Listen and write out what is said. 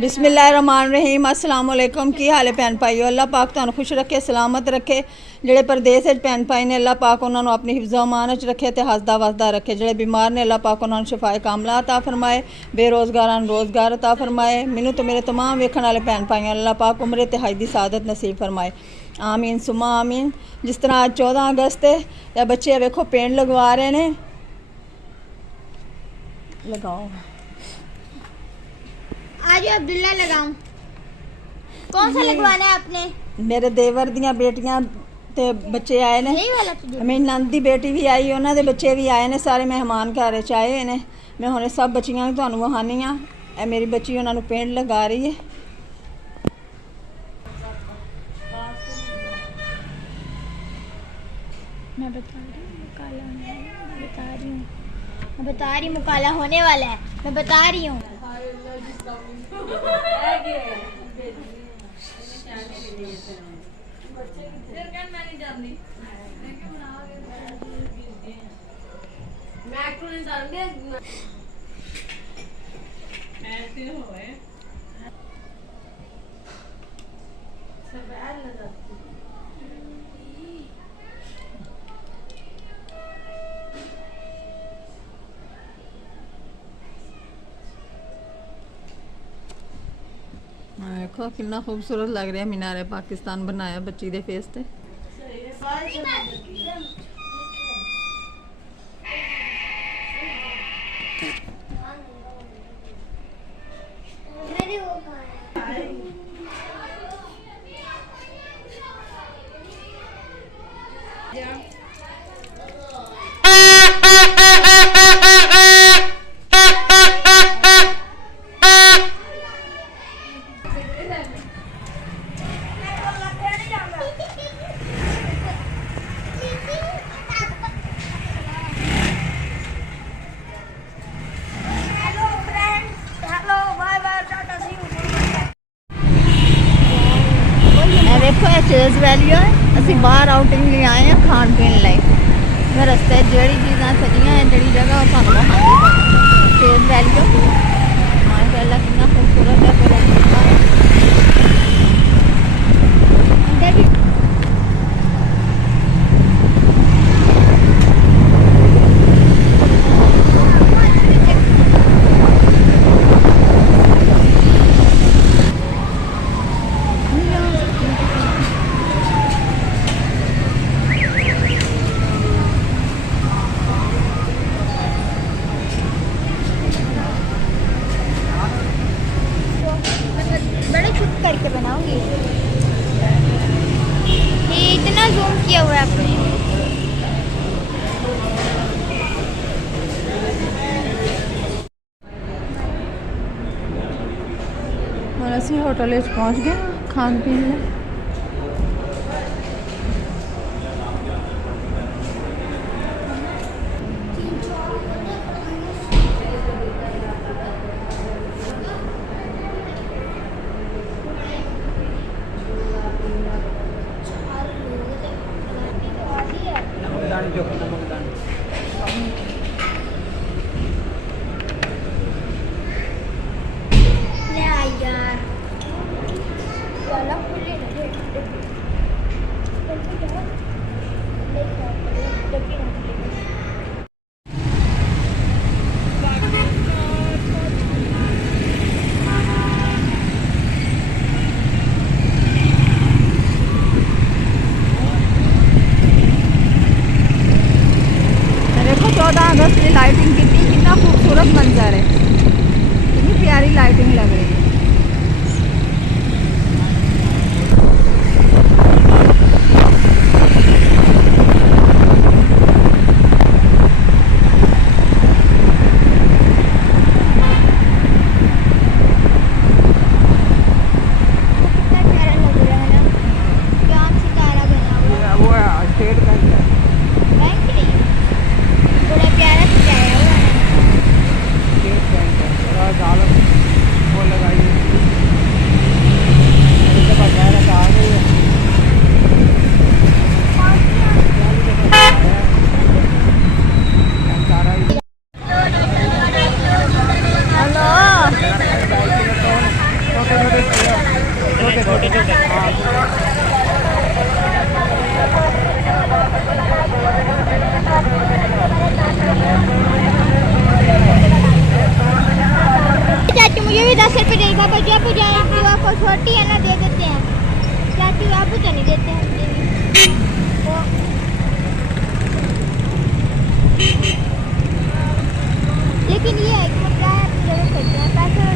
बिस्मिल्लाहिर्रहमानिर्रहीम अस्सलाम वालेकुम। की हाल है भैन भाईओ। अल्लाह पाक तुहानू खुश रखे, सलामत रखे। जेड़े परदेस भैन भाई ने अल्लाह पाक उन्होंने अपनी हिफ्ज़ो अमान च रखे ते हसदा वसदा रखे। जेड़े बीमार ने अल्लाह पाक उन्होंने शिफाए कामला अता फरमाए, बेरोज़गारां रोज़गार अता फरमाए। मैनू तो मेरे तमाम वेखण वाले भैन भाइयों अल्लाह पाक उम्रे ते हज दी सादत नसीब फरमाए, आमीन सुमा आमीन। जिस तरह आज 14 अगस्त है या बच्चे वेखो पेड़ लगवा रहे ने, लगाओ आज अब्दुल्ला लगाऊं। कौन सा लगवाना है आपने? मेरे देवर दियां बेटियां ते बच्चे आए ने, मेरी नंद दी बेटी भी आई, उन्हां दे बच्चे भी आए ने, सारे मेहमान घर च आए ने। मैं हुणे सब बच्चियां भी तुहानू वखानी आ। ए मेरी बच्ची उन्हां नू पेंट लगा रही है। मैं बता रही हूँ मुकाला होने वाला है। मैं बता रही हूँ। देखो कितना खूबसूरत लग रहा है मीनारे पाकिस्तान बनाया बच्ची दे फेस ते। देखो ये चेज वैली है। असी बाहर आउटिंग लिए आए हैं खान पीन लिए। रस्ते जड़ी चीज़ा सजियां हैं, जड़ी जगह तुहानू वखांदी चेज वैली माशाअल्लाह कितना खूबसूरत है पूरा करके बनाऊंगी। ये इतना जूम किया हुआ है आपने। और असी होटल पहुँच गए खान पीन में। यार वाला खुले चाचू मुझे भी 10 रुपए दे पापा जी, आपको जाए तो आपको छोटी है ना, दे देते हैं। चाचू आपको तो नहीं देते हैं, तो लेकिन ये है कि मतलब जरूर करते हैं पैसे